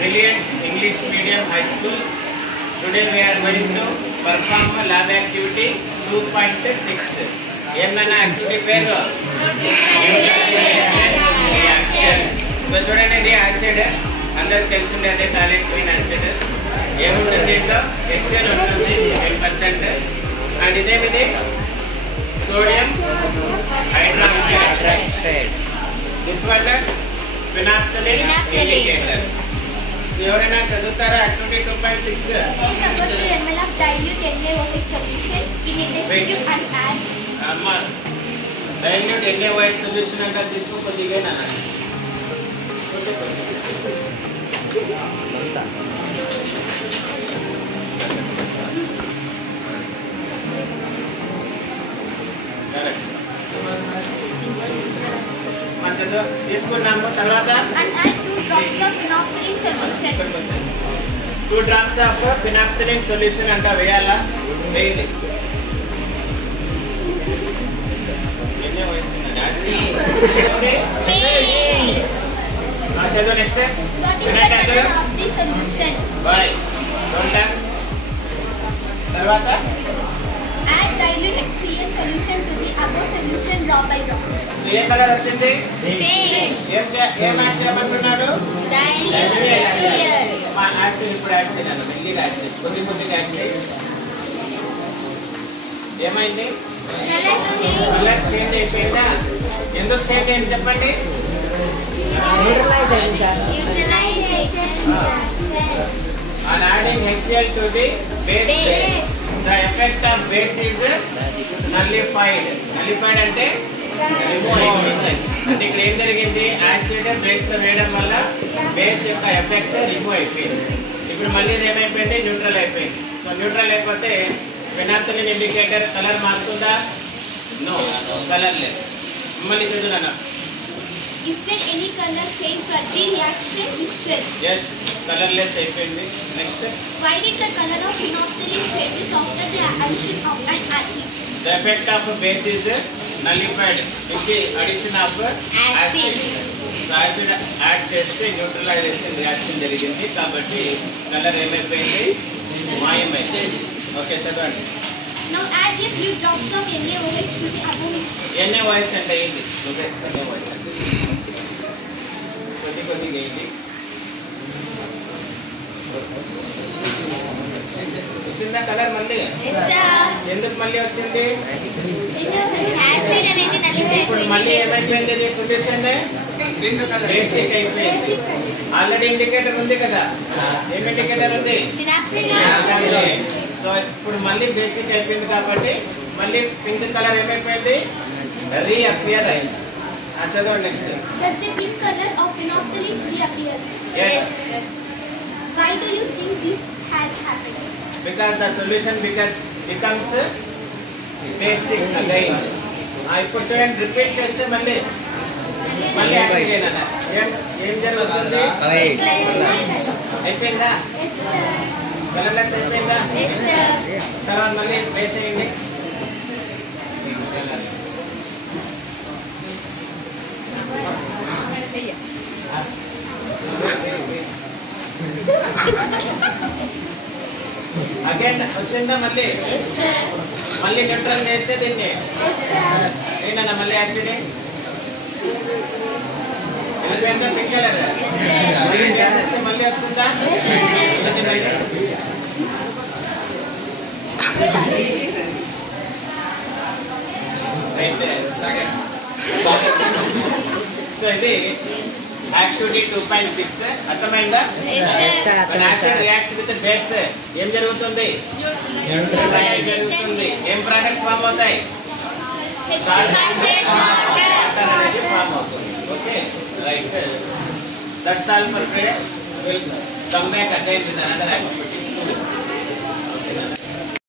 Brilliant English Medium High School. Today we are going to perform a lab activity 2.6. ఏమన్నా activity పేరు reaction. So చూడండి, ఇది acid, అందరికి తెలిసిందే, అదే టాయిలెట్ క్లీన్ యాసిడ్. ఏముంటుంది దీంట్లో? HCl ఉంటుంది 10%. అండ్ ఇదేమిది? Sodium hydroxide. This water phenolphthalein indicator. ఎవరైనా చదువుతారా యాక్టివిటీ 2.6? అమ్మ డైల్యూట్ NaOH సొల్యూషన్ అంటే తీసుకో కొద్దిగా. మంచిదో తీసుకున్నాము. తర్వాత 2 drops of phenolphthalein solution అంట వేయాలా? వేయండి. చదువు నెక్స్ట్. బాయ్. తర్వాత ఏ కలర్ వచ్చింది? ఏం యాడ్ చేయమంటున్నాడు? యాసిడ్ ఇప్పుడు యాడ్ చేయాలి. మెల్లిగా యాడ్ చేయాలి, కొద్ది కొద్దిగా యాడ్ చేయాలి. ఏమైంది? కలర్ చేంజ్ అయిపోయిందా? ఎందుకు చేంజ్ అయింది చెప్పండి? On adding HCl to the base, the effect of base is nullified. Nullified అంటే రిమూవ్ అయిపోయింది. అంటే ఇక్కడ ఏం జరిగింది? యాసిడ్ బేస్ తో వేయడం వల్ల బేస్ యొక్క ఎఫెక్ట్ రిమూవ్ అయిపోయింది. ఇప్పుడు మళ్ళీ ఇది ఏమైపోయింది? న్యూట్రల్ అయిపోయింది. సో న్యూట్రల్ అయిపోతే ఫినాప్థలిన్ ఇండికేటర్ కలర్ మారుతుందా? నో, కలర్ లేదు. మళ్ళీ చదువునా? Is there any color change for the reaction mixture? Yes, colorless అయిపోయింది. Next. Why did the color of phenolphthalein changes after the addition of an acid? The effect of base is nullified with the addition of acid. Acid add చేస్తే neutralisation reaction జరిగింది కాబట్టి colour ఏమైపోయింది? మాయమైంది. Okay, చదవండి. Now add a few drops of NaOH to the above mixture. NaOH అంటే ఏంటి? NaOH అంటే కొద్ది కొద్దిగా ఏంటి? వచ్చిందా కలర్ మళ్ళీ? ఎందుకు మళ్ళీ వచ్చింది? యాసిడ్ అనేది నలిఫై ఇప్పుడు మళ్ళీ ఏమైపోయింది? ఇది సొల్యూషన్ బేసిక్ అయిపోయింది. ఆల్రెడీ ఇండికేటర్ ఉంది కదా. ఏం ఇండికేటర్ ఉంది? ఫినాప్థలిన్. సో ఇప్పుడు మళ్ళీ బేసిక్ అయిపోయింది కాబట్టి మళ్ళీ పింక్ కలర్ ఏమైపోయింది? రీఅపియర్ అయింది. చదవండి next. Does the pink color of phenolphthalein reappear? Yes. Why do you think this has happened? Because the solution becomes basic again. ఇప్పుడు చూడండి, రిపీట్ చేస్తే మళ్ళీ యాక్టివ్ అయినా ఏం జరుగుతుంది? అయిపోయిందా? కలర్లెస్ అయిపోయిందా? తర్వాత మళ్ళీ బేస్ అయ్యింది. అగైన్ వచ్చిందా? మళ్ళీ న్యూట్రల్ నేర్చే దీన్ని ఏంటన్నా? మళ్ళీ యాసిడ్ వెళ్ళిపోయిందా? పింక్ కలర్ మళ్ళీ చేసేస్తే మళ్ళీ వస్తుందా? సో ఇది యాక్టివిటీ 2.6. అర్థమైందా? యాసిడ్ రియాక్ట్స్ విత్ బేస్ ఏం జరుగుతుంది? జరుగుతుంది. ఏం ప్రొడక్ట్స్ ఫామ్ అవుతాయి? వాటర్ అనేది ఫామ్ అవుతుంది. Okay, right. That's all for today. Will come back again with another activity.